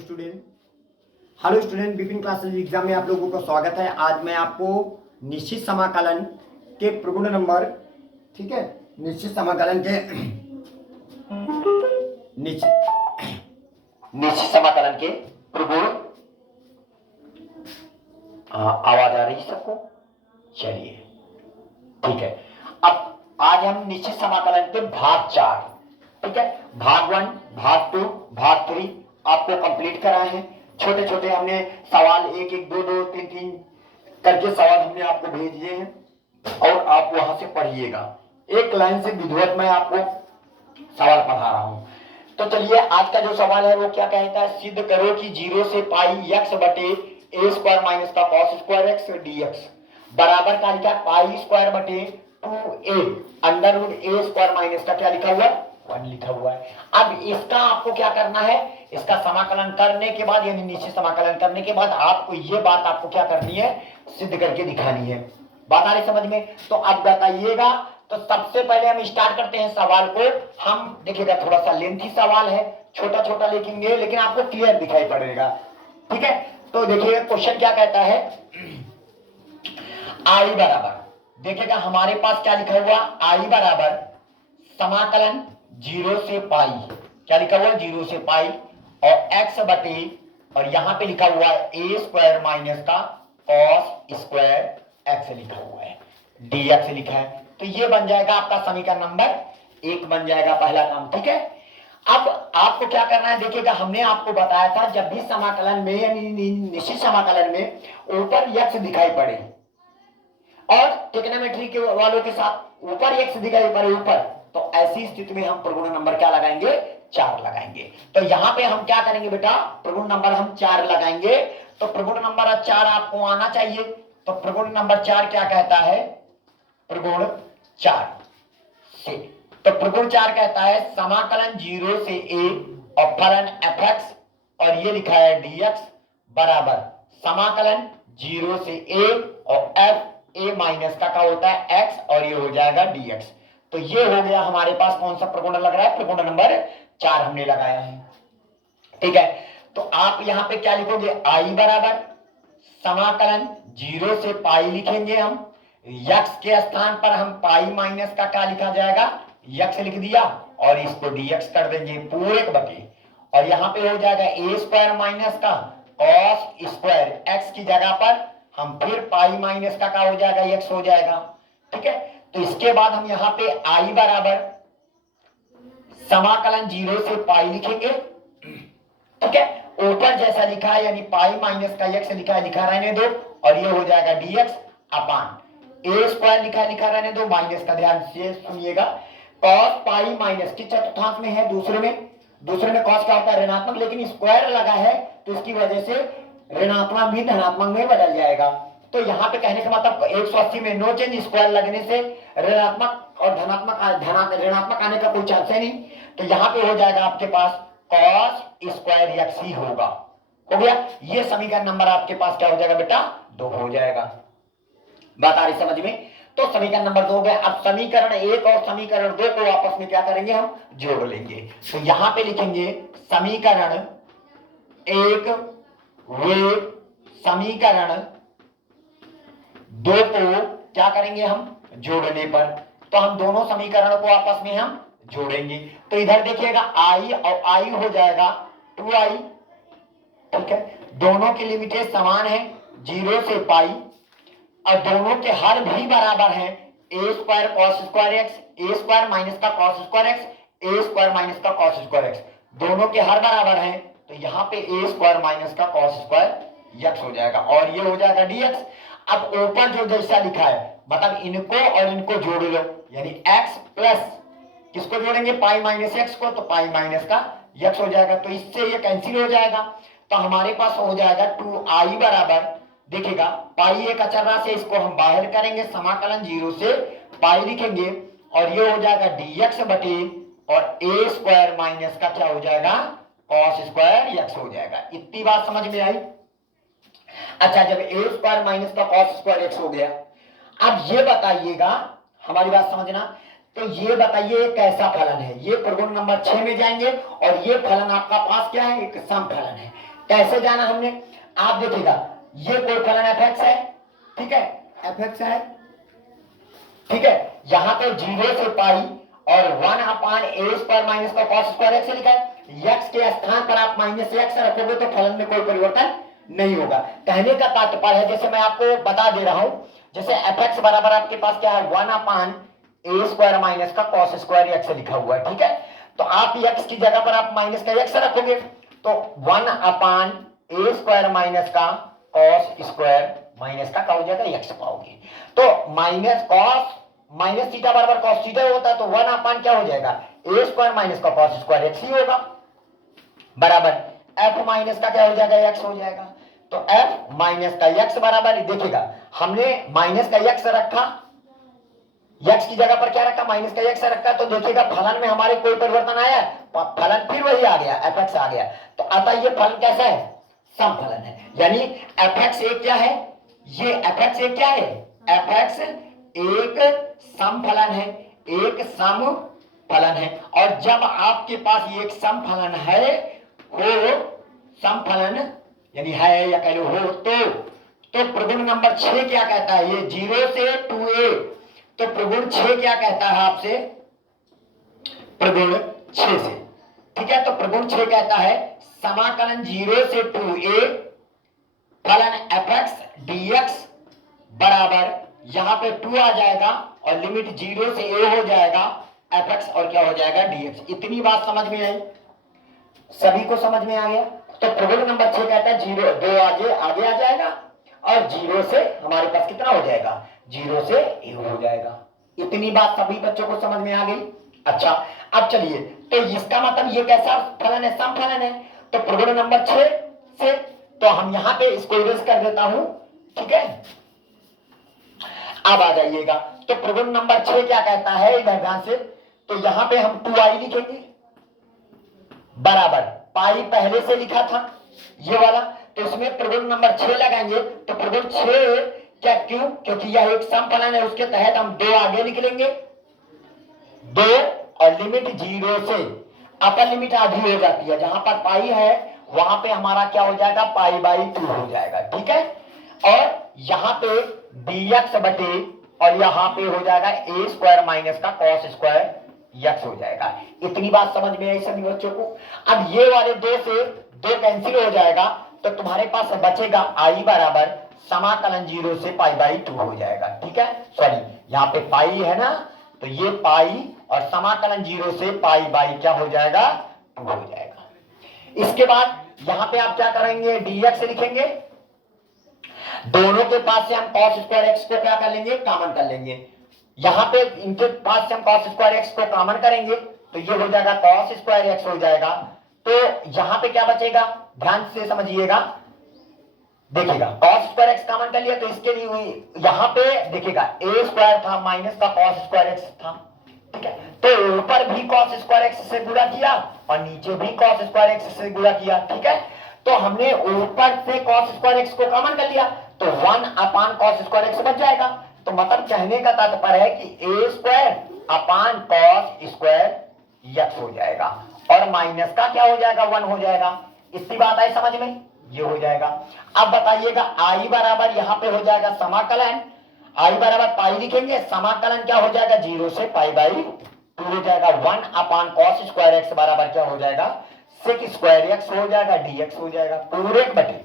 Hello student, Vipin classes exam में आप लोगों का स्वागत है। आज मैं आपको निश्चित समाकलन के प्रगुण नंबर, ठीक है, निश्चित समाकलन के निश्चित समाकलन के प्रगुण, आवाज आ रही है सबको? चलिए ठीक है। अब आज हम निश्चित समाकलन के भाग 4, ठीक है, भाग 1, भाग 2, भाग 3 आपको कंप्लीट कराए हैं। छोटे छोटे हमने सवाल 1 1 2 2 3 3 करके सवाल हमने आपको भेज दिए हैं और आप वहां से पढ़िएगा। एक लाइन से विधिवत मैं आपको सवाल पढ़ा रहा हूं। तो चलिए, आज का जो सवाल है वो क्या कहता है, सिद्ध करो कि 0 से पाई x बटे a स्क्वायर माइनस का cos स्क्वायर x dx बराबर का लिखा पाई स्क्वायर बटे 2a under root a square minus का क्या लिखा हुआ है, 1 लिखा हुआ है। अब इसका आपको क्या करना है, इसका समाकलन करने के बाद यानी निश्चित समाकलन करने के बाद आपको ये बात आपको क्या करनी है, सिद्ध करके दिखानी है। बात आ रही समझ में? तो अब बताइएगा। तो सबसे पहले हम स्टार्ट करते हैं सवाल को। हम देखिएगा, थोड़ा सा लेंथी सवाल है, छोटा छोटा लिखेंगे लेकिन आपको क्लियर दिखाई पड़ेगा, ठीक है। तो देखिएगा क्वेश्चन क्या कहता है, आई बराबर, देखिएगा हमारे पास क्या लिखा हुआ, आई बराबर समाकलन 0 से पाई, क्या लिखा हुआ है, 0 से पाई और x बटे, और यहां पे लिखा हुआ है a स्क्वायर माइनस का cos स्क्वायर x लिखा हुआ है, dx लिखा है। तो ये बन जाएगा आपका समीकरण नंबर 1 बन जाएगा, पहला काम, ठीक है। अब आपको क्या करना है, देखिएगा हमने आपको बताया था जब भी समाकलन में यानी निश्चित समाकलन में ऊपर x दिखाई पड़े और ट्रिग्नोमेट्री के वालों के साथ ऊपर x दिखाई पड़े ऊपर, तो ऐसी स्थिति में हम प्रगुण नंबर क्या लगाएंगे, 4 लगाएंगे। तो यहां पे हम क्या करेंगे बेटा, प्रगुण नंबर हम 4 लगाएंगे। तो प्रगुण नंबर 4 आपको आना चाहिए। तो प्रगुण नंबर 4 क्या कहता है, प्रगुण 4 से, तो प्रगुण 4 कहता है समाकलन 0 से a और फलन fx और ये लिखा है dx बराबर समाकलन 0 से a और f a माइनस का क्या होता है x और ये हो जाएगा dx। तो ये हो गया हमारे पास कौन सा प्रगुण लग रहा है, प्रगुण नंबर 4 हमने लगाया है, ठीक है। तो आप यहां पे क्या लिखोगे, i बराबर समाकलन 0 से पाई लिखेंगे हम, x के स्थान पर हम पाई माइनस का क्या लिखा जाएगा, x लिख दिया और इसको dx कर देंगे पूरे बटे, और यहां पे हो जाएगा a स्क्वायर माइनस का cos स्क्वायर x की जगह पर हम फिर पाई माइनस का क्या हो जाएगा, x हो जाएगा, ठीक है। तो इसके बाद हम यहां पे i बराबर समाकलन 0 से पाई लिखेंगे, ठीक है। ऊपर जैसा लिखा है यानी पाई माइनस का x लिखा है, लिखा रहने दो, और ये हो जाएगा dx अपान a स्क्वायर लिखा रहने दो, माइनस का ध्यान से सुनिएगा, cos पाई माइनस की चतुर्थांश में है, दूसरे में cos क्या होता है, ऋणात्मक, लेकिन स्क्वायर लगा है तो इसकी वजह से ऋणात्मक भी धनात्मक में बदल जाएगा। तो यहाँ पे कहने का मतलब 180 में नो चेंज, स्क्वायर लगने से ऋणात्मक और ऋणात्मक आने का कोई चांस है नहीं। तो यहाँ पे हो जाएगा आपके पास cos स्क्वायर x ही होगा, हो गया। ये समीकरण नंबर आपके पास क्या हो जाएगा बेटा, 2 हो जाएगा। बात आ रही समझ में? तो समीकरण नंबर 2 हो गया। अब समीकरण 1 और समीकरण 2 को आपस में क्या करेंगे, हम जोड़ लेंगे। तो यहां पे लिखेंगे समीकरण 1 वे समीकरण 2 को क्या करेंगे, हम जोड़ने पर, तो हम दोनों समीकरणों को आपस में हम जोड़ेंगे। तो इधर देखिएगा i और i हो जाएगा 2i, ठीक है। दोनों की लिमिटें समान है 0 से पाई, और दोनों के हर भी बराबर हैं a square cos square x, a square minus का cos square x, a square minus का cos स्क्वायर x, दोनों के हर बराबर हैं। तो यहाँ पे a स्क्वायर माइनस का cos स्क्वायर x हो जाएगा और ये हो जाएगा dx। अब ऊपर जो जैसा लिखा है, मतलब इनको और इनको जोड़ लो, यानी x प्लस किसको जोड़ेंगे, पाई माइनस x को, तो पाई माइनस का x हो जाएगा। तो इससे ये कैंसिल हो जाएगा, तो हमारे पास हो जाएगा 2i बराबर, देखिएगा पाई एक अचर से इसको हम बाहर करेंगे, समाकलन 0 से पाई लिखेंगे और ये हो जाएगा dx बटे और a स्क्वायर माइनस का क्या हो जाएगा, cos स्क्वायर x हो जाएगा। इतनी बात समझ में आई? अच्छा, जब a स्क्वायर माइनस का cos स्क्वायर x हो गया, अब ये बताइएगा, हमारी बात समझना, तो ये बताइए कैसा फलन है। ये प्रगुण नंबर 6 में जाएंगे और ये फलन आपका पास क्या है, एक सम फलन है। कैसे जाना हमने, आप देखिएगा ये कोई फलन एफ है, ठीक है, एफ है, ठीक है, यहाँ पे 0 से पाई और 1/a² माइनस का cos स्क्वायर एक्स लिखा है। x के स्थान पर आप माइनस एक्स रखोगे तो फलन में कोई परिवर्तन नहीं होगा। कहने का तात्पर्य है, जैसे मैं आपको बता दे रहा हूं, जैसे fx बराबर आपके पास क्या है 1/a² माइनस का cos स्क्वायर एक्स लिखा हुआ है, ठीक है। तो आप x की जगह पर आप माइनस का x रखोगे तो 1/a² माइनस का cos स्क्वायर माइनस का क्या हो जाएगा x पाओगे। तो माइनस cos माइनस थीटा बराबर cos थीटा होता है, तो 1 क्या हो जाएगा a² माइनस का cos स्क्वायर एक्स ही होगा, बराबर f माइनस का क्या हो जाएगा x हो जाएगा। तो f माइनस का x बराबर, देखिएगा हमने माइनस का x रखा, x की जगह पर क्या रखा माइनस का x रखा, तो देखिएगा फलन में हमारे कोई परिवर्तन आया, फलन फिर वही आ गया, fx आ गया। तो अतः ये फलन कैसा है, सम फलन है, यानी fx एक क्या है, ये fx एक क्या है, fx एक सम फलन है, एक सम फलन है। और जब आपके पास ये एक सम फलन है, हो सम फलन यानी है या कह लो हो, तो प्रगुण नंबर 6 क्या कहता है, ये 0 से 2a, तो प्रगुण 6 क्या कहता है आपसे, प्रगुण 6 से, ठीक है। तो प्रगुण 6 कहता है समाकलन 0 से 2a फलन fx dx बराबर, यहां पे 2 आ जाएगा और लिमिट 0 से a हो जाएगा fx और क्या हो जाएगा dx। इतनी बात समझ में आई, सभी को समझ में आ गया। तो प्रगुण नंबर 6 कहता है 0 2 आगे आ जाएगा और 0 से हमारे पास कितना हो जाएगा, 0 से a हो जाएगा। इतनी बात सभी बच्चों को समझ में आ गई। अच्छा अब चलिए, तो इसका मतलब ये कैसा फलन है, सम फलन है। तो प्रगुण नंबर 6 से तो हम यहां पे इसको इरेज कर देता हूं, ठीक है। अब आ जाइएगा, तो प्रगुण नंबर 6 क्या कहता है, इधर ध्यान से, तो यहां पे हम 2i लिखेंगे बराबर, पाई पहले से लिखा था ये वाला, तो इसमें प्रगुण नंबर 6 लगाएंगे। तो प्रगुण 6 क्या, क्यों, क्योंकि यह एक सम फलन है, उसके तहत हम 2 आगे लिख लेंगे, 2 और लिमिट 0 से, अपर लिमिट आधी हो जाती है, जहां पर पाई है वहां पे हमारा क्या हो जाएगा π/2 हो जाएगा, ठीक है। और यहां पे dx बटे और यहां पे हो जाएगा a² माइनस का cos स्क्वायर x हो जाएगा। इतनी बात समझ में आई सभी बच्चों को। अब ये वाले 2 से 2 कैंसिल हो जाएगा, तो तुम्हारे पास बचेगा i बराबर समाकलन 0 से π/2 हो जाएगा, ठीक है। सॉरी यहाँ पे पाई है ना, तो ये पाई और समाकलन 0 से π/, क्या हो जाएगा 2 हो जाएगा। इसके बाद यहां पे आप क्या करेंगे, dx लिखेंगे, दोनों के पास से हम cos स्क्वायर एक्स को क्या कर लेंगे, कॉमन कर लेंगे। यहां पे इनके पास से हम cos स्क्वायर एक्स को कॉमन करेंगे तो ये हो जाएगा cos स्क्वायर एक्स हो जाएगा। तो यहां पे क्या बचेगा, ध्यान से समझिएगा, देखिएगा cos स्क्वायर एक्स कॉमन कर लिया, तो इसके लिए यहां पे देखिएगा a² था माइनस का cos स्क्वायर एक्स था, ठीक है। तो ऊपर भी cos स्क्वायर एक्स से गुणा किया और नीचे भी cos स्क्वायर एक्स से गुणा किया, ठीक है। तो हमने ऊपर से cos स्क्वायर एक्स को कॉमन कर लिया, तो 1/cos स्क्वायर एक्स बच जाएगा। तो मतलब कहने का तात्पर्य है कि a² अपान cos स्क्वायर एक्स हो जाएगा और माइनस का क्या हो जाएगा 1 हो जाएगा। इतनी बात आई समझ में, ये हो जाएगा। अब बताइएगा i बराबर यहां पे हो जाएगा समाकलन, i बराबर पाई लिखेंगे, समाकलन क्या हो जाएगा 0 से π/2 हो जाएगा। 1/cos स्क्वायर एक्स बराबर क्या हो जाएगा sec स्क्वायर एक्स हो जाएगा, dx हो जाएगा पूरे बटे,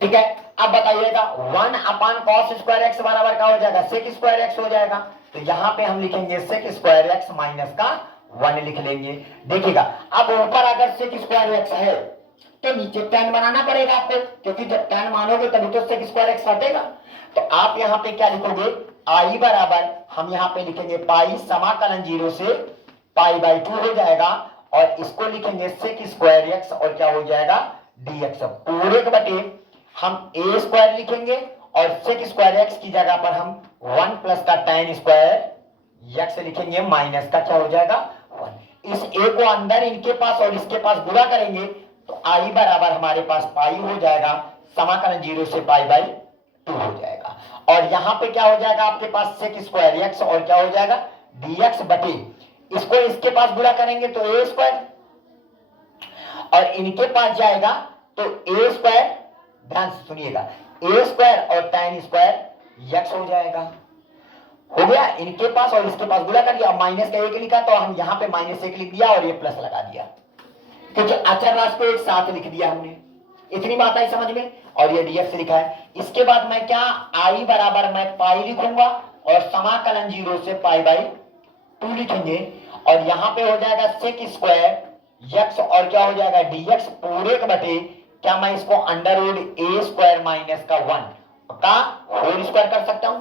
ठीक है। अब बताइएगा 1/cos स्क्वायर एक्स बराबर क्या हो जाएगा sec स्क्वायर एक्स हो जाएगा। तो यहां पे हम लिखेंगे sec स्क्वायर एक्स माइनस का 1 लिख लेंगे। देखिएगा अब ऊपर अगर sec स्क्वायर एक्स है तो नीचे tan बनाना पड़ेगा आपको, क्योंकि जब tan मानोगे तभी तो sec स्क्वायर एक्स हटेगा। तो आप यहाँ पे क्या लिखोगे, i बराबर हम यहाँ पे लिखेंगे पाई समाकलन 0 से π/2 हो जाएगा और इसको लिखेंगे sec स्क्वायर एक्स और क्या हो जाएगा dx पूरे के बटे हम a² लिखेंगे और sec स्क्वायर एक्स की जगह पर हम 1 प्लस का tan स्क्वायर एक्स लिखेंगे माइनस का क्या हो जाएगा 1। इस a को अंदर इनके पास और इसके पास गुणा करेंगे तो i बराबर हमारे पास पाई हो जाएगा समाकलन 0 से π/2 हो जाएगा। और यहां पे क्या हो जाएगा आपके पास sec स्क्वायर एक्स और क्या हो जाएगा dx बटे इसको इसके पास गुणा करेंगे तो a² और इनके पास जाएगा तो ए स्क्वायर, ध्यान से सुनिएगा, ए स्क्वायर और tan स्क्वायर x हो जाएगा। हो गया, इनके पास और इसके पास गुणा कर दिया, माइनस का एक लिखा तो हम यहाँ पे -1 लिख दिया और ये प्लस लगा दिया, क्योंकि अचर राशि को एक साथ लिख दिया हमने। इतनी बात आई समझ में, और ये dx लिखा है। इसके बाद मैं क्या, i बराबर मैं पाई लिखूंगा और समाकलन 0 से π/2 लिखेंगे, और यहाँ पे हो जाएगा sec स्क्वायर x और क्या हो जाएगा dx पूरे के बटे, क्या मैं इसको √a स्क्वायर माइनस का 1 का होल स्क्वायर कर सकता हूं,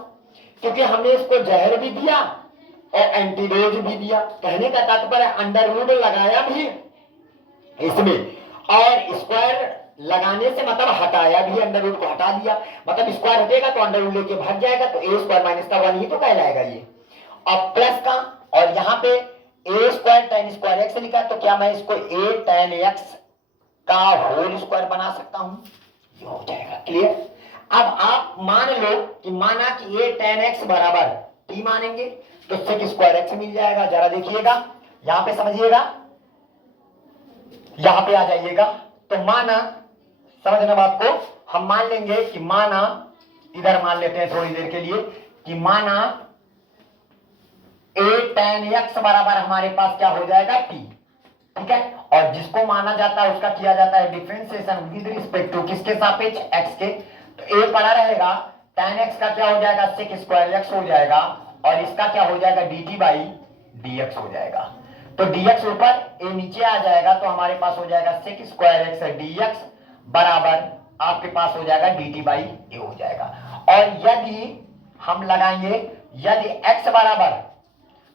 क्योंकि हमने इसको जहर भी दिया और एंटीडोज भी दिया। कहने का तात्पर्य अंडर लगाया भी इसमें, और स्क्वायर लगाने से मतलब हटाया भी, अंडर को हटा दिया, मतलब स्क्वायर हटेगा तो अंडर लेके भाग जाएगा, तो a स्क्वायर माइनस का 1 ही तो कहलाएगा ये। अब प्लस का, और यहाँ पे a square tan square x लिखा, तो क्या मैं इसको a tan x का होल स्क्वायर बना सकता हूं, ये हो जाएगा। क्लियर। अब आप मान लो कि माना कि a tan x बराबर t मानेंगे तो sec स्क्वायर x मिल जाएगा। जरा देखिएगा, यहां पे समझिएगा, यहां पे आ जाइएगा, तो माना, समझना बात को, हम मान लेंगे कि माना, इधर मान लेते हैं थोड़ी देर के लिए, कि माना a tan x बराबर हमारे पास क्या हो जाएगा t, ठीक है, और जिसको माना जाता है उसका किया जाता है डिफरेंशिएशन विद रिस्पेक्ट टू किसके सापेक्ष, x के, तो a पड़ा रहेगा, tan x का क्या हो जाएगा sec स्क्वायर x हो जाएगा, और इसका क्या हो जाएगा dt/dx हो जाएगा। तो dx ऊपर, a नीचे आ जाएगा, तो हमारे पास हो जाएगा sec स्क्वायर x dx बराबर आपके पास हो जाएगा dt/a हो जाएगा। और यदि हम लगाएंगे, यदि x बराबर,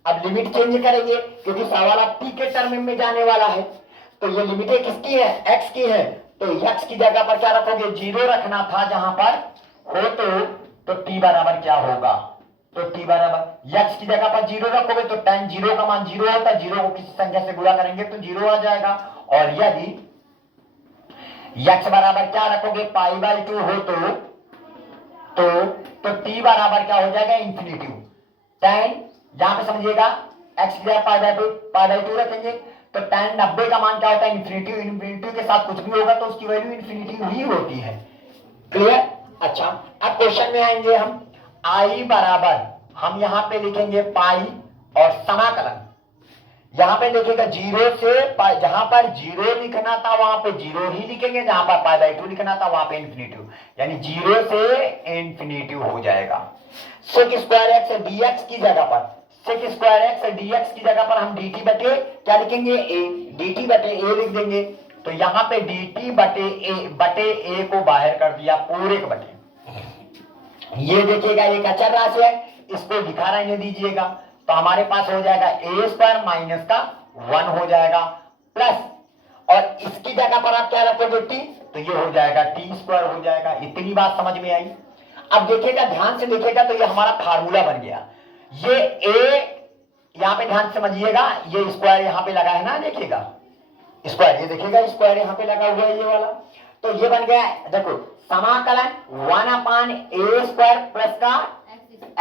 अब लिमिट चेंज करेंगे क्योंकि सवाल अब t के टर्म में जाने वाला है, तो ये लिमिट किसकी है, x की है, तो x की जगह पर क्या रखोगे, 0 रखना था जहां पर हो, तो t बराबर क्या होगा, तो t बराबर x की जगह पर 0 रखोगे तो tan 0 का मान 0 होता है, 0 को किसी संख्या से गुणा करेंगे तो 0 आ जाएगा। और यदि x बराबर क्या रखोगे π/2 हो तो t बराबर क्या हो जाएगा इंफिनिटी, tan, यहां पे समझिएगा x की जगह π/2 रखेंगे तो tan 90 का मान क्या होता है इंफिनिटी, इंफिनिटी के साथ कुछ भी होगा तो उसकी वैल्यू इंफिनिटी ही होती है। क्लियर। अच्छा, अब क्वेश्चन में आएंगे हम, i बराबर हम यहां पे लिखेंगे पाई और समाकलन, यहां पे देखिएगा 0 से, जहां पर 0 लिखना था वहां पे 0 ही लिखेंगे, जहां पर π/2 लिखना था वहां पे इंफिनिटी, यानी 0 से इंफिनिटी हो जाएगा। sec स्क्वायर x dx की जगह पर, sec स्क्वायर x dx की जगह पर हम dt बटे क्या लिखेंगे, a, dt बटे a लिख देंगे, तो यहां पे dt बटे a को बाहर कर दिया पूरे के बटे। ये देखिएगा एक अचर राशि है, इसको लिखा रहने दीजिएगा, तो हमारे पास हो जाएगा a स्क्वायर माइनस का 1 हो जाएगा, प्लस, और इसकी जगह पर आप क्या रखोगे t, तो ये हो जाएगा t स्क्वायर हो जाएगा। इतनी बात समझ में आई। अब देखिएगा, ध्यान से देखिएगा, तो ये हमारा फार्मूला बन गया। ये a, यहां पे ध्यान से समझिएगा, ये स्क्वायर यहां पे लगा है ना, देखिएगा स्क्वायर, ये देखिएगा स्क्वायर यहां पे लगा हुआ है ये वाला, तो ये बन गया, देखो समाकलन 1/a स्क्वायर प्लस का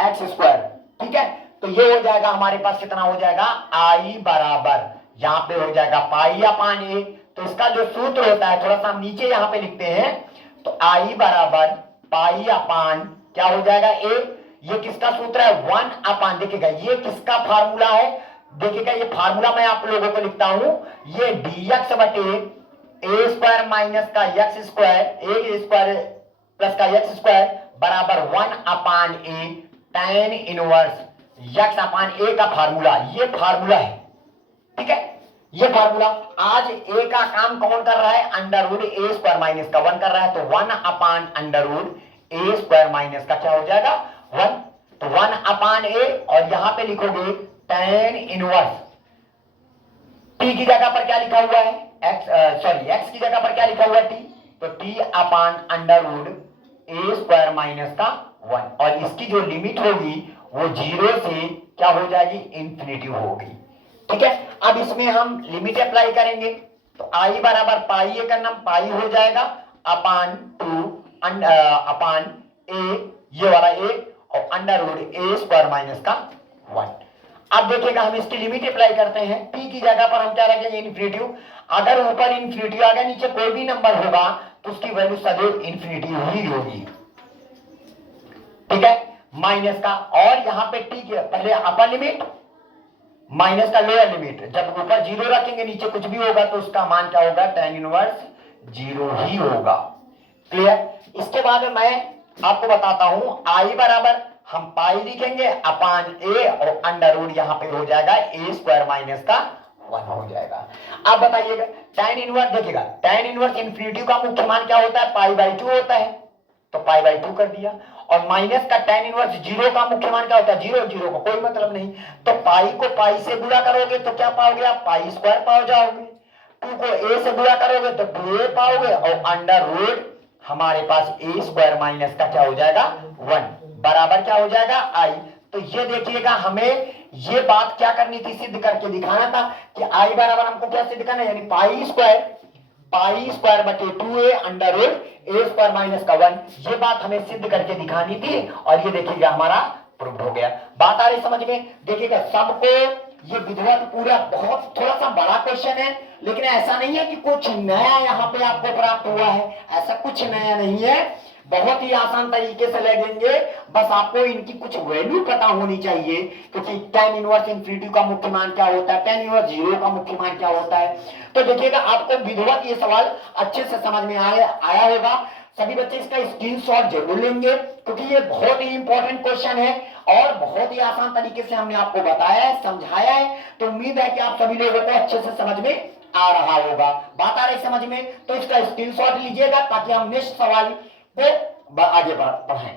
x स्क्वायर, ठीक है, तो ये हो जाएगा हमारे पास कितना हो जाएगा, i बराबर यहां पे हो जाएगा π/a, तो इसका जो सूत्र होता है थोड़ा सा हम नीचे यहां पे लिखते हैं, तो i बराबर π/, क्या हो जाएगा a, ये किसका सूत्र है 1/, देखिएगा ये किसका फार्मूला है, देखिएगा ये फार्मूला मैं आप लोगों को लिखता हूं, ये dx बटे a स्क्वायर माइनस का x square, a square plus का x स्क्वायर बराबर 1/a tan इनवर्स x/a का फार्मूला, ये फार्मूला है, ठीक है, ये फार्मूला। आज a का काम कौन कर रहा है, √a स्क्वायर माइनस का 1 कर रहा है, तो 1/√a स्क्वायर माइनस का क्या हो जाएगा 1, तो 1/a, और यहां पे लिखोगे tan इनवर्स, t की जगह पर क्या लिखा हुआ है, x की जगह पर क्या लिखा हुआ है t, तो t/√a स्क्वायर माइनस का 1, और इसकी जो लिमिट होगी वो 0 से क्या हो जाएगी इंफिनिटी होगी, ठीक है। अब इसमें हम लिमिट अप्लाई करेंगे, तो i बराबर पाई का नाम पाई हो जाएगा /2 अपान a, ये वाला a, और √a स्क्वायर माइनस का 1। अब देखिएगा हम इसकी लिमिट अप्लाई करते हैं, t की जगह पर हम क्या रखेंगे, इन्फिनिटी। अगर ऊपर इन्फिनिटी आ गया, नीचे कोई भी नंबर होगा तो उसकी वैल्यू सदैव इन्फिनिटी ही होगी, ठीक है, माइनस का। और यहां पे t के पहले अपर लिमिट माइनस का लोअर लिमिट, जब ऊपर जीरो रखेंगे नीचे कुछ भी होगा तो उसका मान क्या होगा, tan इनवर्स जीरो ही होगा। क्लियर। इसके बाद में मैं आपको बताता हूं, आई बराबर हम पाई लिखेंगे अपान ए और अंडर रूट यहां पे हो जाएगा ए स्क्वायर माइनस का 1 हो जाएगा। अब बताइएगा tan इनवर्स, देखिएगा tan इनवर्स इन्फिनिटी का मुख्य मान क्या होता है, पाई बाई 2 होता है, तो पाई बाई 2 कर दिया। और माइनस का tan इनवर्स जीरो का मुख्य मान क्या होता है, जीरो, जीरो को कोई मतलब नहीं, तो पाई को पाई से गुणा करोगे तो क्या पाओगे आप, पाई स्क्वायर पाओ जाओगे। 2 को a से गुणा करोगे तो 2a पाओगे, और अंडर रूट हमारे पास a स्क्वायर माइनस का क्या हो जाएगा 1 बराबर क्या हो जाएगा आई। तो ये देखिएगा हमें ये बात क्या करनी थी, सिद्ध करके दिखाना था कि आई बराबर हमको क्या सिद्ध करना है, यानी पाई स्क्वायर बटे 2a under root a square minus का 1, ये बात हमें सिद्ध करके दिखानी थी। और ये देखिएगा हमारा प्रूव हो गया। बात आ रही समझ में। देखिएगा सबको ये विधिवत पूरा बहुत थोड़ा सा बड़ा क्वेश्चन है, लेकिन ऐसा नहीं है कि कुछ नया यहाँ पे आपको प्राप्त हुआ है, ऐसा कुछ नया नहीं है, बहुत ही आसान तरीके से लगेंगे। बस आपको इनकी कुछ वैल्यू पता होनी चाहिए, क्योंकि tan इनवर्स इन्फिनिटी का मुख्य मान क्या होता है, tan इनवर्स जीरो का मुख्य मान क्या होता है। तो देखिएगा आपको विधिवत ये सवाल अच्छे से समझ में आया होगा। सभी बच्चे इसका स्क्रीनशॉट जरूर लेंगे, क्योंकि ये बहुत ही इंपॉर्टेंट क्वेश्चन है और बहुत ही आसान तरीके से हमने आपको बताया है, समझाया है। तो उम्मीद है कि आप सभी लोगों को अच्छे से समझ में आ रहा होगा। बात आ रही समझ में, तो इसका स्क्रीनशॉट लीजिएगा ताकि हम नेक्स्ट सवाल को आगे बढ़ाएं।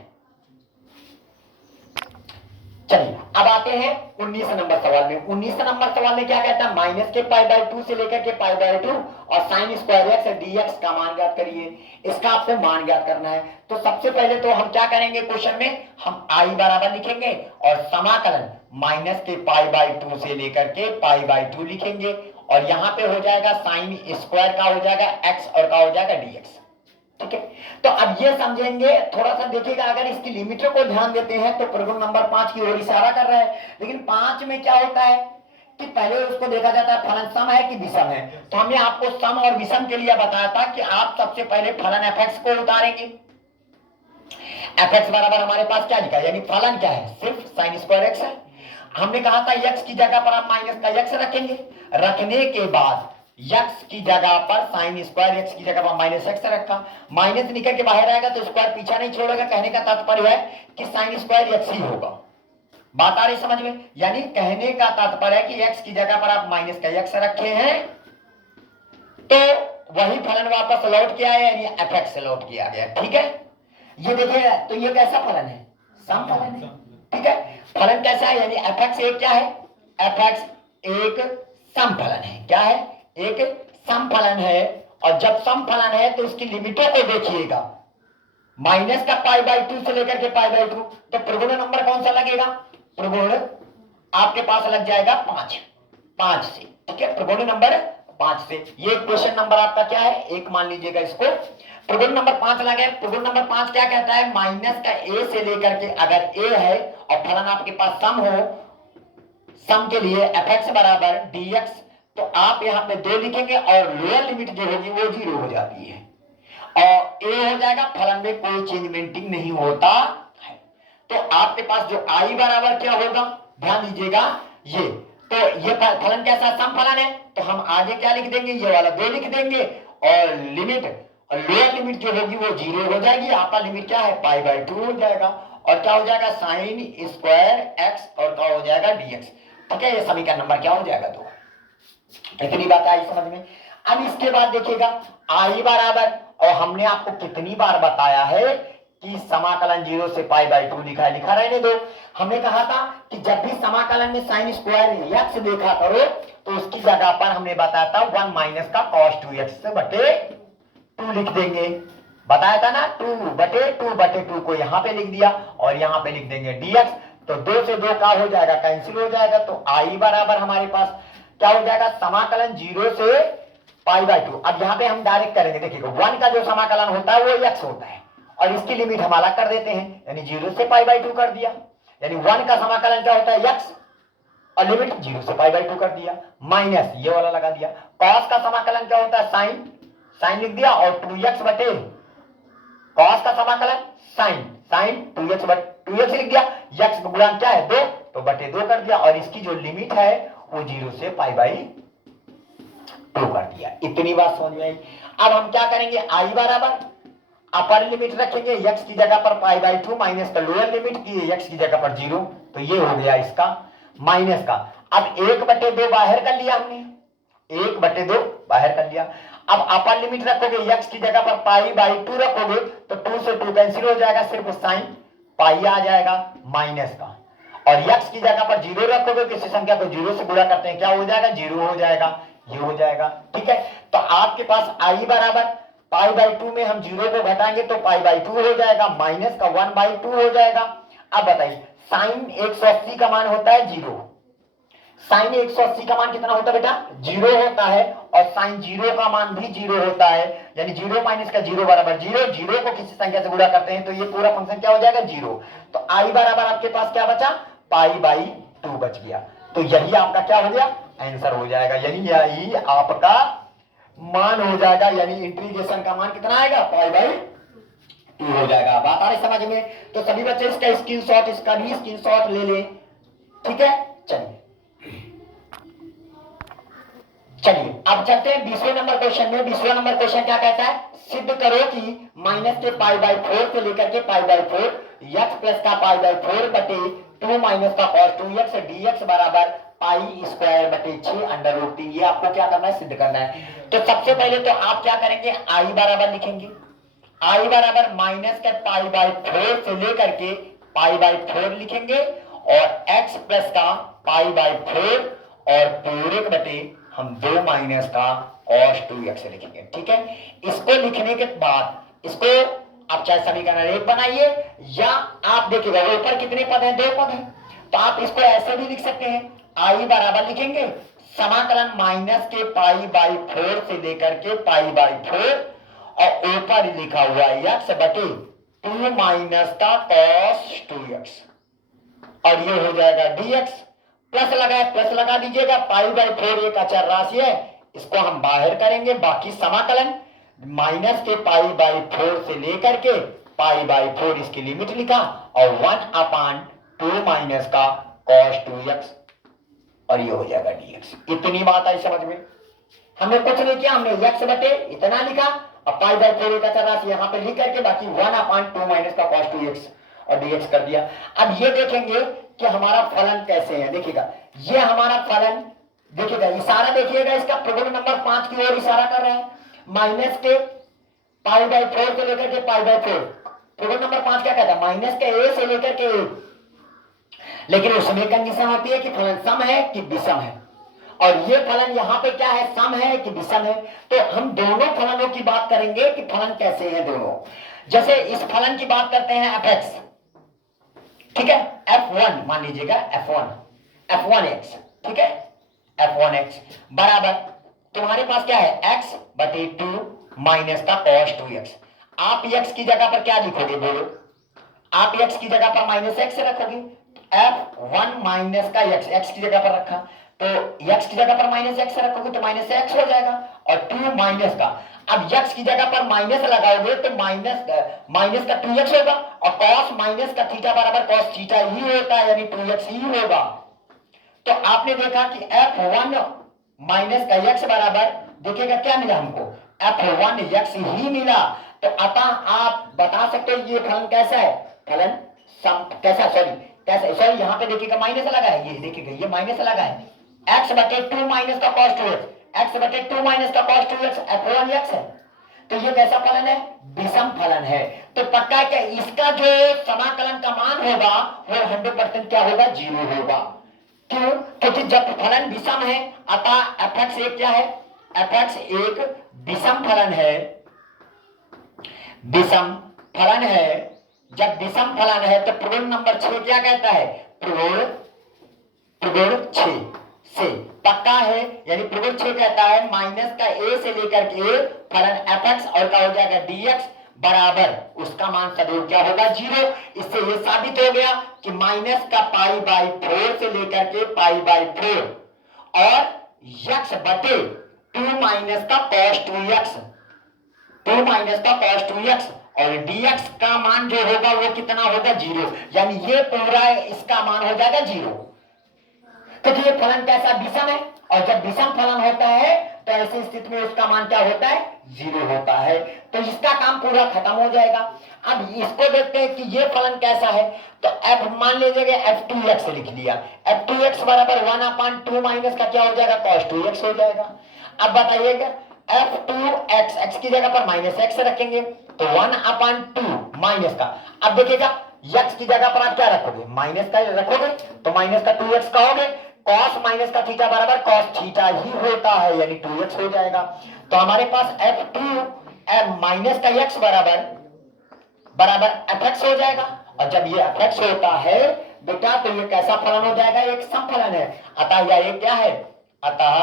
चलिए अब आते हैं 19 नंबर सवाल में। 19 नंबर सवाल में क्या कहता है, माइनस के पाई बाई 2 से लेकर के पाई बाई 2 और साइन स्क्वायर एक्स डीएक्स का मान ज्ञात करिए। इसका आपको मान ज्ञात करना है। तो सबसे पहले तो हम क्या करेंगे, क्वेश्चन में हम आई बराबर लिखेंगे और समाकलन माइनस के पाई बाई 2 से लेकर के पाई बाई 2 लिखेंगे, और यहां पे हो जाएगा साइन स्क्वायर का हो जाएगा एक्स और का हो जाएगा डीएक्स, ठीक है। तो अब ये समझेंगे, थोड़ा सा देखिएगा, अगर इसकी लिमिटों को ध्यान देते हैं तो प्रगुण नंबर 5 की ओर इशारा कर रहा है, लेकिन 5 में क्या होता है कि पहले उसको देखा जाता है फलन सम है कि विषम है। तो हमने आपको सम और विषम के लिए बताया था कि आप सबसे पहले फलन एफ को उतारेंगे। एफ एक्स बराबर हमारे पास क्या लिखा है, यानी फलन क्या है, सिर्फ साइन स्क्वायर एक्स है। हमने कहा था एक्स की जगह पर आप माइनस का एक्स रखेंगे, रखने के बाद x की जगह पर साइन स्क्वायर, एक्स की जगह पर माइनस एक्स रखा, माइनस निकल के बाहर आएगा तो स्क्वायर पीछा नहीं छोड़ेगा। कहने का तात्पर्य है कि साइन स्क्वायर एक्स ही होगा। बात आ रही समझ में, यानी कहने का तात्पर्य है कि x की जगह पर आप माइनस का एक्स रखे हैं तो वही फलन वापस लौट के आया, यानी एफ एक्स लौट के आ गया, ठीक है। ये देखिए, तो ये कैसा फलन है, सम फलन है, ठीक है। फलन कैसा है, यानी एफ एक्स एक क्या है, एफ एक्स एक सम फलन है। क्या है, एक सम फलन है। और जब सम फलन है तो इसकी लिमिटों को देखिएगा, माइनस का पाई बाई 2 से लेकर के पाई बाई 2, तो प्रगुण नंबर कौन सा लगेगा, प्रगुण आपके पास लग जाएगा 5 से, ठीक है, प्रगुण नंबर 5 से। ये क्वेश्चन नंबर आपका क्या है, एक मान लीजिएगा इसको, प्रगुण नंबर 5 लगे। प्रगुण नंबर 5 क्या कहता है, माइनस का ए से लेकर के, अगर ए है और फलन आपके पास सम हो, सम के लिए एफ एक्स बराबर डीएक्स, तो आप यहां पे 2 लिखेंगे और लोअर लिमिट जो होगी वो 0 हो जाती है और ए हो जाएगा, फलन में कोई चेंजमेंटिंग नहीं होता है। तो आपके पास जो आई बराबर क्या होगा, ध्यान दीजिएगा, ये तो ये फलन कैसा सम फलन है, तो हम आगे क्या लिख देंगे, ये वाला 2 लिख देंगे और लिमिट और लोअर लिमिट जो होगी वो 0 हो जाएगी। आपका लिमिट क्या है, पाई बाई 2 हो जाएगा, और क्या हो जाएगा, साइन स्क्वायर एक्स और क्या हो जाएगा डीएक्स, ठीक है। ये समीकरण नंबर क्या हो जाएगा 2। इतनी बात आई समझ में। अब इसके बाद देखिएगा आई बराबर, और हमने आपको कितनी बार बताया है कि समाकलन 0 से पाई बाई 2 लिखा है, लिखा रहने दो। हमने कहा था कि जब भी समाकलन में साइन स्क्वायर एक्स देखा करो तो उसकी जगह पर हमने बताया था 1 माइनस का कॉस 2x बटे 2 लिख देंगे, बताया था ना, 2/2 को यहां पे लिख दिया और यहां पे लिख देंगे dx, तो 2 से 2 का हो जाएगा, कैंसिल हो जाएगा। तो आई बराबर हमारे पास क्या हो जाएगा, समाकलन 0 से पाई बाई 2। अब यहाँ पे हम डायरेक्ट करेंगे, देखिएगा 1 का जो समाकलन होता है वो x होता है और इसकी लिमिट हम अलग कर देते हैं, यानी 0 से पाई बाई 2 कर दिया, यानी 1 का समाकलन क्या होता है x, और लिमिट 0 से पाई बाई 2 कर दिया, माइनस ये वाला लगा दिया। कॉस का समाकलन क्या होता है, साइन, साइन लिख दिया, और 2x बटे कॉस का समाकलन साइन, साइन 2x लिख दिया, x का गुणांक क्या है 2, तो बटे 2 कर दिया, और इसकी जो लिमिट है वो 0 से पाई बाई 2 कर दिया। इतनी बात समझ में आई। अब हम क्या करेंगे, आई बराबर अपर लिमिट रखेंगे x की जगह पर पाई बाई 2 माइनस का लोअर लिमिट की x की जगह पर 0, तो ये हो गया इसका माइनस का। अब 1/2 बाहर कर लिया हमने, 1/2 बाहर कर लिया। अब अपर लिमिट रखोगे x की जगह पर पाई बाई 2 रखोगे तो 2 से 2 कैंसिल हो जाएगा, सिर्फ साइन पाई आ जाएगा माइनस का। और x की जगह पर 0 रखोगे, किसी संख्या को 0 से गुणा करते हैं क्या हो जाएगा, 0 हो जाएगा, ये हो जाएगा। ठीक है, तो आपके पास आई बराबर पाई बाई 2 में हम 0 को घटाएंगे तो पाई बाई 2 हो जाएगा, माइनस का 1/2 हो जाएगा। अब बताइए साइन 180 का मान होता है 0, साइन 180 का मान कितना होता है बेटा, 0 होता है, और साइन 0 का मान भी 0 होता है, यानी 0 माइनस का 0 बराबर 0, 0 को किसी संख्या से गुणा करते हैं तो ये पूरा फंक्शन क्या हो जाएगा 0। तो आई बराबर आपके पास क्या बचा, पाई बाई 2 बच गया। तो यही आपका क्या हो गया, आंसर हो जाएगा, यानी यही आपका मान हो जाएगा, यानी इंटीग्रेशन का मान कितना आएगा, पाई बाई 2 हो जाएगा। बात आ रही समझ में? तो सभी बच्चे इसका स्क्रीनशॉट, इसका भी स्क्रीनशॉट ले ले। ठीक है, चलिए अब चलते हैं 20वें नंबर क्वेश्चन में। 20वां नंबर क्वेश्चन क्या कहता है, सिद्ध करो कि माइनस के पाई बाई 4 से लेकर के पाई बाई 4 x प्लस का पाई बाई 4 बटे 2 माइनस का cos 2x dx बराबर पाई स्क्वायर बटे 6 अंडर रूट 3। ये आपको क्या करना है, सिद्ध करना है। तो सबसे पहले तो आप क्या करेंगे, आई बराबर लिखेंगे, आई बराबर माइनस के पाई बाई 4 से लेकर के पाई बाई 4 लिखेंगे, और x प्लस का पाई बाई 4 और पूरे बटे हम 2 माइनस का cos 2x लिखेंगे। ठीक है, इसको लिखने के बाद इसको आप चाहे समीकरण 1 बनाइए, या आप देखिएगा ऊपर कितने पद हैं, 2 पद हैं, तो आप इसको ऐसे भी लिख सकते हैं, आई बराबर लिखेंगे समाकलन माइनस के पाई बाई 4 से लेकर के पाई बाई 4, और ऊपर लिखा हुआ x बटे 2 माइनस का cos 2x, और ये हो जाएगा dx। प्लस लगाए, प्लस लगा दीजिएगा, पाई बाई 4 एक अचर राशि है, इसको हम बाहर करेंगे, बाकी समाकलन माइनस के पाई बाई 4 से लेकर के पाई बाई 4 इसकी लिमिट लिखा, और 1/2 माइनस का cos 2x, और ये हो जाएगा dx। इतनी बात आई समझ में? हमने कुछ नहीं किया, हमने x बटे इतना लिखा, और पाई बाई 4 एक अचर राशि यहाँ पे लिख करके बाकी 1/2 माइनस का cos 2x और dx कर दिया। अब ये देखेंगे कि हमारा फलन कैसे है, देखिएगा ये हमारा फलन, देखिएगा इशारा देखिएगा इसका प्रगुण नंबर 5 की ओर इशारा कर रहे हैं, माइनस के पाई बाई 4 से लेकर के पाई बाई 4। प्रगुण नंबर 5 क्या कहता है, माइनस के a से लेकर के a, लेकिन उसमें कंडीशन होती है कि फलन सम है कि विषम है, और ये फलन यहाँ पे क्या है, सम है कि विषम है। तो हम दोनों फलनों की बात करेंगे कि फलन कैसे हैं दोनों। जैसे इस फलन की बात करते हैं fx, ठीक है, f1 मान लीजिएगा, f1x, ठीक है, f1x बराबर तुम्हारे पास क्या है, x बटे 2 माइनस का cos 2x। आप x की जगह पर क्या लिखोगे बोलो, आप x की जगह पर माइनस x रखोगे, f1 माइनस का x की जगह पर रखा, तो x की जगह पर माइनस x रखोगे तो माइनस x हो जाएगा, और 2 माइनस का, अब x की जगह पर माइनस लगाओगे तो माइनस का 2x होगा, और cos माइनस का थीटा बराबर cos थीटा ही होता है, यानी 2x ही होगा। तो आपने देखा कि f1 माइनस का x बराबर, देखिएगा क्या मिला हमको, f1x ही मिला। तो अतः आप बता सकते हो ये फलन कैसा है, फलन कैसा, सॉरी यहाँ पे देखिएगा माइनस लगा है, ये देखिएगा ये माइनस लगा है, x बटे 2 माइनस का cos 2x, x बटे 2 माइनस का cos 2x f1x है। तो ये कैसा फलन है, विषम फलन है। तो पक्का है कि इसका जो समाकलन का मान होगा वो 100% क्या होगा, 0 होगा। क्यों, क्योंकि जब फलन विषम है, अतः fx एक क्या है, fx एक विषम फलन है, विषम फलन है। जब विषम फलन है तो प्रगुण नंबर 6 क्या कहता है, प्रगुण 6 से पक्का है, यानी प्रगुण 6 कहता है माइनस का a से लेकर के फलन fx और का हो जाएगा dx बराबर उसका मान सदैव क्या होगा 0। इससे ये साबित हो गया कि माइनस का पाई बाई 4 से लेकर के पाई बाई 4 और यक्स बटे 2 माइनस का cos 2x, 2 माइनस का cos 2x और dx का मान जो होगा वो कितना होगा 0, यानी ये पूरा इसका मान हो जाएगा 0। क्योंकि ये फलन कैसा विषम है और जब विषम फलन होता है तो ऐसी स्थिति में उसका मान क्या होता है 0 होता है, तो इसका काम पूरा खत्म हो जाएगा। अब इसको देखते हैं कि ये फलन कैसा है, तो f मान लीजिएगा f2x लिख लिया, f2x बराबर 1/2 माइनस का क्या हो जाएगा cos 2x हो जाएगा। अब बताइएगा f2x x की जगह पर माइनस x रखेंगे तो 1/2 माइनस का, अब देखिएगा x की जगह पर आप क्या रखोगे माइनस का रखोगे तो माइनस का 2x कहोगे, cos माइनस का थीटा बराबर cos थीटा ही होता है यानी 2x हो जाएगा। तो हमारे पास f2 माइनस का x बराबर fx हो जाएगा और जब ये fx होता है बेटा तो ये कैसा फलन हो जाएगा एक समफलन है, अतः यह एक क्या है, अतः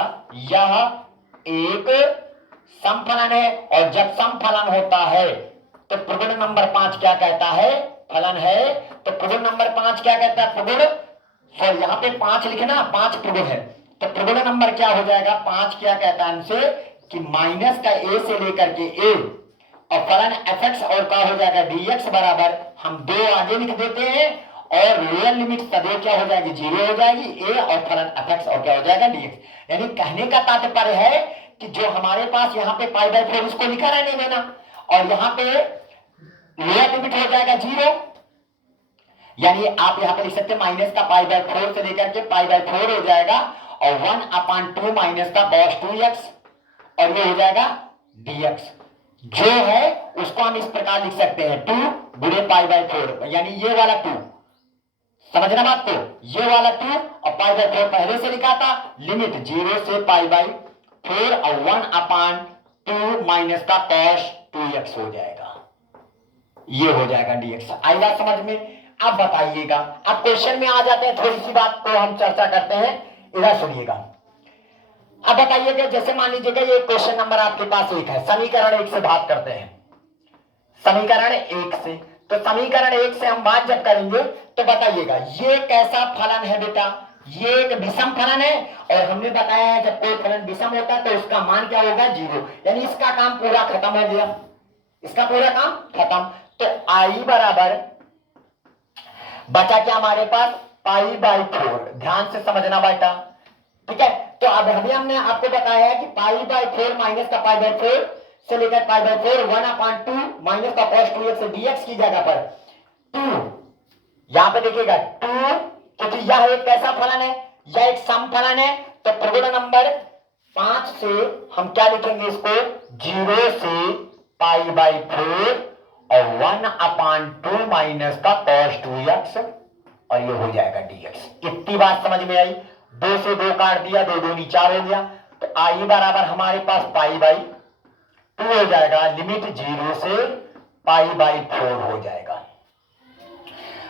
यह एक समफलन है। और जब समफलन होता है तो प्रगुण नंबर 5 क्या कहता है, फलन है तो प्रगुण नंबर 5 क्या कहता है, प्रगुण सॉरी यहाँ पे 5 लिखना, 5 प्रगुण है तो प्रगुण नंबर क्या हो जाएगा 5 क्या कहता है हमसे कि माइनस का a से लेकर के a और फलन fx और क्या हो जाएगा dx बराबर हम 2 आगे लिख देते हैं और लोअर लिमिट सदैव क्या हो जाएगी 0 हो जाएगी a और फलन fx और क्या हो जाएगा dx। यानी कहने का तात्पर्य है कि जो हमारे पास यहाँ पे पाई बाई 4 इसको लिखा रहने देना और यहाँ पे लोअर लिमिट हो जाएगा 0, यानी आप यहाँ पे लिख सकते हैं माइनस का पाई बाई 4 से लेकर के पाई बाई 4 हो जाएगा और 1/2 माइनस का cos 2x और ये हो जाएगा dx। जो है उसको हम इस प्रकार लिख सकते हैं 2 गुणे पाई बाई 4, यानी ये वाला 2 समझना बात को, ये वाला 2 और पाई बाई 4 पहले से लिखा था, लिमिट 0 से पाई बाई 4 और 1/2 माइनस का cos 2x हो जाएगा, ये हो जाएगा dx। आई बात समझ में। अब बताइएगा, अब क्वेश्चन में आ जाते हैं, थोड़ी सी बात को हम चर्चा करते हैं, इधर सुनिएगा। अब बताइएगा जैसे मान लीजिएगा ये क्वेश्चन नंबर आपके पास 1 है, समीकरण 1 से बात करते हैं, समीकरण 1 से, तो समीकरण 1 से हम बात जब करेंगे तो बताइएगा ये कैसा फलन है बेटा, ये एक विषम फलन है और हमने बताया है जब कोई फलन विषम होता है तो उसका मान क्या होगा 0, यानी इसका काम पूरा खत्म हो गया, इसका पूरा काम खत्म। तो आई बराबर बचा क्या हमारे पास पाई बाई 4, ध्यान से समझना बेटा, ठीक है। तो अब अभी हमने आपको बताया है कि पाई बाई 4 माइनस का पाई बाई 4 से लेकर पाई बाई 4 1/2 माइनस का cos 2x से dx की जगह पर 2, यहां पे देखिएगा 2, क्योंकि यह एक कैसा फलन है, यह एक सम फलन है, तो प्रगुण नंबर 5 से हम क्या लिखेंगे इसको 0 से पाई बाई 4 और 1/2 माइनस का cos 2x और ये हो जाएगा dx। इतनी बात समझ में आई, 2 से 2 काट दिया, 2 2 4 हो गया, तो आई बराबर हमारे पास पाई बाई 2 हो जाएगा, लिमिट 0 से पाई बाई 4 हो जाएगा,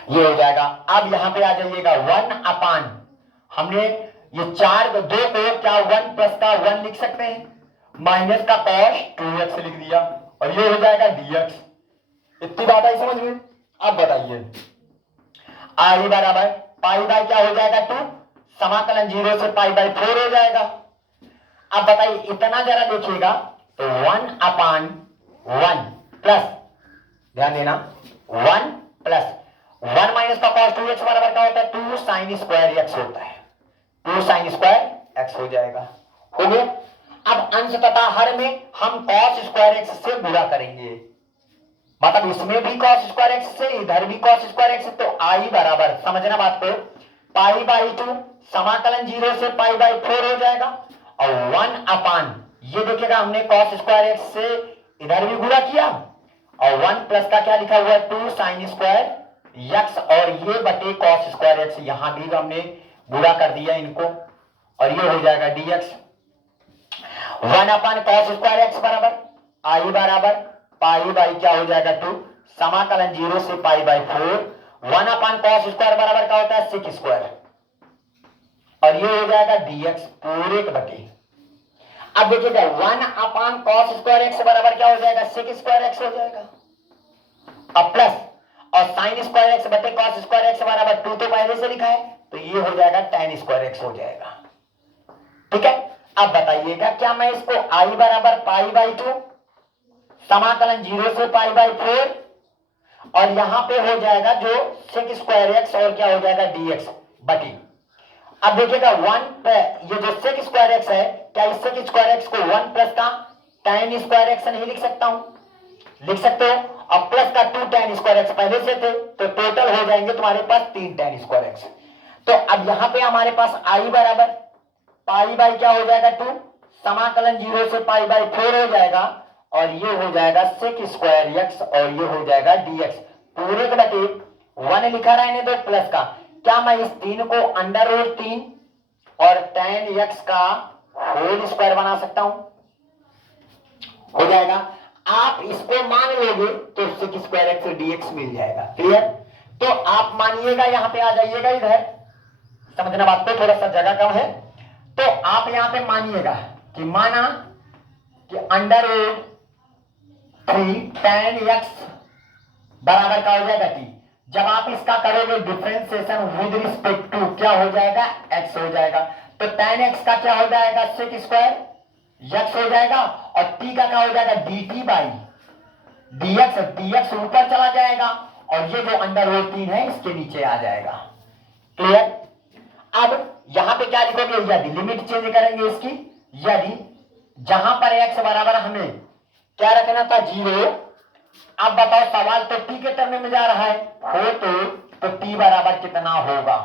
ये हो जाएगा। अब यहां पे आ जाइएगा 1/, हमने ये 4 को 2 को क्या 1 प्लस का 1 लिख सकते हैं, माइनस का cos 2x लिख दिया और ये हो जाएगा dx। इतनी बात आई समझ में। अब बताइए आई बराबर पाई बाई क्या हो जाएगा 2, समाकलन 0 से पाई बाई 4 हो जाएगा। अब बताइए इतना जरा देखिएगा तो 1/1 प्लस, ध्यान देना 1 प्लस 1 माइनस का cos 2x बराबर क्या होता है 2 sin स्क्वायर x होता है, 2 sin स्क्वायर x हो जाएगा, हो गया। अब अंश तथा हर में हम cos स्क्वायर x से गुणा करेंगे, मतलब इसमें भी cos स्क्वायर x से इधर भी cos स्क्वायर x, तो आई बराबर समझना बात को पाई बाई 2 समाकलन 0 से पाई बाई 4 हो जाएगा और 1/, ये देखिएगा हमने cos स्क्वायर x से इधर भी गुणा किया और 1 प्लस का क्या लिखा हुआ है 2 sin स्क्वायर x और ये बटे cos स्क्वायर x, यहां भी हमने गुणा कर दिया इनको और ये हो जाएगा dx। 1/cos स्क्वायर x बराबर आई बराबर पाई बाई क्या हो जाएगा 2 समाकलन 0 से पाई बाई 4, 1/cos स्क्वायर बराबर क्या होता है 6 स्क्वायर और ये हो जाएगा dx पूरे के बटे। अब देखिएगा 1/cos स्क्वायर x बराबर क्या हो जाएगा 6 स्क्वायर x हो जाएगा, अब प्लस और साइन स्क्वायर एक्स बटे कॉस स्क्वायर एक्स बराबर 2 तो पहले से लिखा है, तो ये हो जाएगा tan स्क्वायर एक्स हो जाएगा। ठीक है, अब बताइएगा क्या मैं इसको i बराबर पाई बाई 2 समाकलन 0 से पाई बाई 4 और यहां पे हो जाएगा जो सेक स्क्वायर एक्स और क्या हो जाएगा dx बटी। अब देखिएगा ये जो सेक स्क्वायर एक्स है, क्या इस सेक स्क्वायर एक्स को 1 प्लस का tan स्क्वायर एक्स नहीं लिख सकता हूं? लिख सकते हो। अब प्लस का 2 tan स्क्वायर एक्स पहले से थे, तो टोटल हो जाएंगे तुम्हारे पास 3 tan स्क्वायर एक्स। तो अब यहां पे हमारे पास i बराबर पाई बाई क्या हो जाएगा 2 समाकलन 0 से पाई बाई 4 हो जाएगा और ये हो जाएगा सेक स्क्वायर एक्स और ये हो जाएगा dx पूरे के बटे 1 लिखा रहने दो प्लस का, क्या मैं इस 3 को अंडर रूट 3 और tan x का होल स्क्वायर बना सकता हूं? हो जाएगा। आप इसको मान लोगे तो सेक स्क्वायर एक्स dx मिल जाएगा। क्लियर? तो आप मानिएगा, यहां पे आ जाइएगा, इधर समझना बात को, थोड़ा सा जगह कम है, तो आप यहां पे मानिएगा कि माना कि अंडर रूट 3 tan x बराबर का हो जाएगा t। जब आप इसका करोगे डिफरेंशिएशन विद रिस्पेक्ट टू क्या हो जाएगा x हो जाएगा, तो tan x का क्या हो जाएगा सेक स्क्वायर x हो जाएगा और t का क्या हो जाएगा dt बाई dx, dx ऊपर चला जाएगा और ये जो अंडर रूट 3 है इसके नीचे आ जाएगा। क्लियर? अब यहां पे क्या लिखोगे, यदि लिमिट चेंज करेंगे इसकी, यदि जहां पर x बराबर हमें क्या रखना था 0, अब बताओ सवाल तो t के टर्म में जा रहा है, हो तो t बराबर कितना होगा?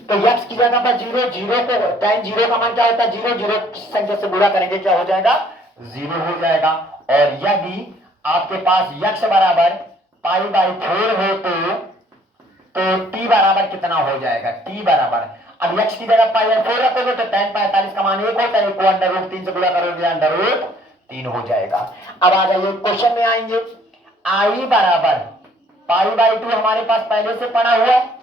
तो x की जगह पर 0, 0 को tan 0 का मान क्या होता है 0, 0 संख्या से गुणा करेंगे क्या हो जाएगा 0 हो जाएगा। और यदि आपके पास x बराबर पाई बाई 4 हो तो t बराबर कितना हो जाएगा, t बराबर अब x की जगह पाई बाई 4 रखोगे तो tan 45 का मान 1 होता है, 1 को अंडर रूट 3 से गुणा करोगे अंडर रूट 3 हो जाएगा। अब आ जाइए क्वेश्चन में आएंगे, i बराबर पाई बाई 2 हमारे पास पहले से पढ़ा हुआ है,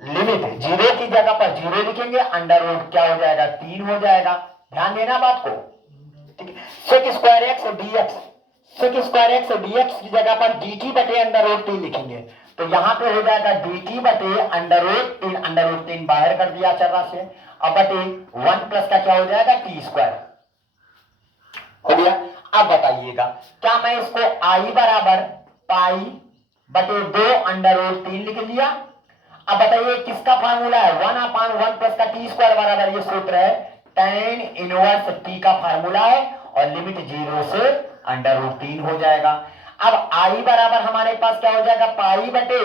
लिमिट 0 की जगह पर 0 लिखेंगे, अंडर रूट क्या हो जाएगा 3 हो जाएगा। ध्यान देना बात को, ठीक है। Sec square x dx, sec square x dx की जगह पर dt बटे अंडर रूट 3 लिखेंगे, तो यहां पे हो जाएगा dt बटे अंडर रूट 3, अंडर रूट 3 बाहर कर दिया चर्रा से, अब बटे 1 प्लस का क्या हो जाएगा t स्क्वायर हो गया। अब बताइएगा क्या मैं इसको i बराबर पाई बटे 2 अंडर रूट 3 लिख लिया। अब बताइए किसका फार्मूला है 1/1 प्लस का टी स्क्वायर बराबर, ये सूत्र है tan इनवर्स t का फार्मूला है और लिमिट 0 से अंडर रूट 3 हो जाएगा। अब i बराबर हमारे पास क्या हो जाएगा पाई बटे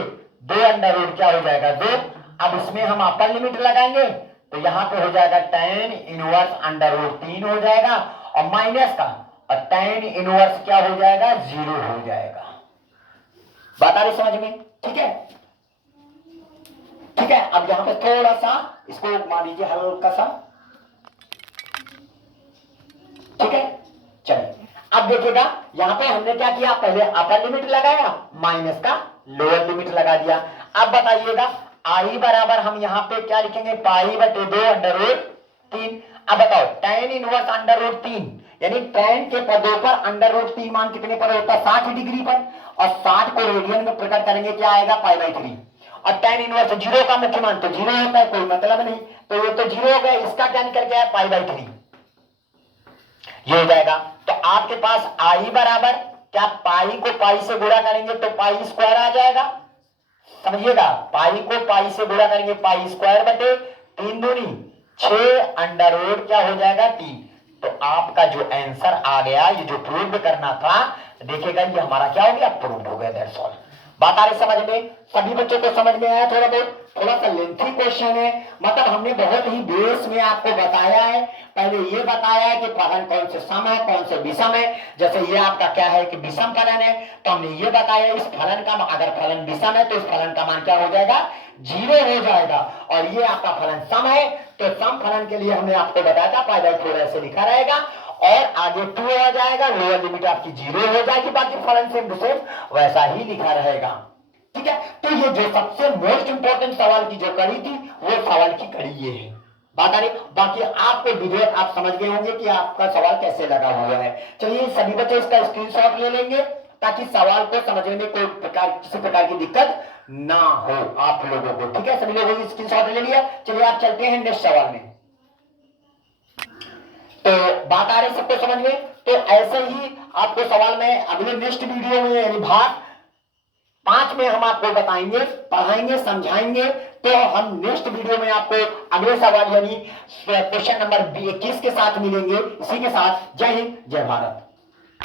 2 अंडर रूट क्या हो जाएगा 2। अब इसमें हम अपर लिमिट लगाएंगे तो यहां पे हो जाएगा tan इनवर्स अंडर रूट 3 हो जाएगा और माइनस का और tan इनवर्स क्या हो जाएगा 0 हो जाएगा। बात आ रही समझ में? ठीक है, ठीक है। अब यहां पे थोड़ा सा इसको मान लीजिए हल्का सा, ठीक है। चलिए अब देखिएगा यहां पे हमने क्या किया, पहले अपर लिमिट लगाया, माइनस का लोअर लिमिट लगा दिया। अब बताइएगा i बराबर हम यहां पे क्या लिखेंगे पाई बटे 2 अंडर रूट 3। अब बताओ tan इनवर्स अंडर रूट 3 यानी tan के पदों पर अंडर रूट 3 मान कितने पर होता है 60 डिग्री पर, और 60 को रेडियन में प्रकट करेंगे क्या आएगा पाई बाई 3, और tan इनवर्स 0 का मुख्य मान तो 0 होता है, कोई मतलब नहीं, तो ये तो 0 हो गया, इसका क्या निकल गया पाई बाई 3 ये हो जाएगा। तो आपके पास i बराबर क्या पाई को पाई से गुणा करेंगे तो पाई स्क्वायर आ जाएगा, समझिएगा पाई को पाई से गुणा करेंगे पाई स्क्वायर बटे 3 दूनी 6 अंडर रूट क्या हो जाएगा 3। तो आपका जो आंसर आ गया, ये जो प्रूव करना था, देखिएगा ये हमारा क्या हो गया प्रूव हो गया। That's all. बात आ रही समझ में? सभी बच्चों को समझ में आया? थोड़ा बहुत, थोड़ा सा लेंथी क्वेश्चन है, मतलब हमने बहुत ही बेस में आपको बताया है। पहले ये बताया है कि फलन कौन से सम है कौन से विषम है, जैसे ये आपका क्या है कि विषम फलन है, तो हमने ये बताया इस फलन का अगर फलन विषम है तो इस फलन का मान क्या हो जाएगा 0 हो जाएगा, और ये आपका फलन सम है तो सम फलन के लिए हमने आपको बताया था पाई बाई 4 ऐसे लिखा रहेगा और आगे 2 आ जाएगा, लोअर लिमिट आपकी 0 हो जाएगी, बाकी फलन सेम टू सेम वैसा ही लिखा रहेगा। ठीक है, तो ये जो सबसे मोस्ट इंपॉर्टेंट सवाल की जो कड़ी थी वो सवाल की कड़ी ये है। बात आ रही, बाकी आपको वीडियो आप समझ गए होंगे कि आपका सवाल कैसे लगा हुआ है। चलिए सभी बच्चे इसका स्क्रीनशॉट ले लेंगे ताकि सवाल को समझने में कोई किसी प्रकार की दिक्कत ना हो आप लोगों को। ठीक है, सभी लोगों की स्क्रीनशॉट ले लिया। चलिए आप चलते हैं नेक्स्ट सवाल में। तो बात आ रही सबको समझ में। तो ऐसे ही आपको सवाल में अगले नेक्स्ट वीडियो में यानी भाग 5 में हम आपको बताएंगे, पढ़ाएंगे, समझाएंगे। तो हम नेक्स्ट वीडियो में आपको अगले सवाल यानी क्वेश्चन नंबर 21 के साथ मिलेंगे। इसी के साथ जय हिंद, जय भारत।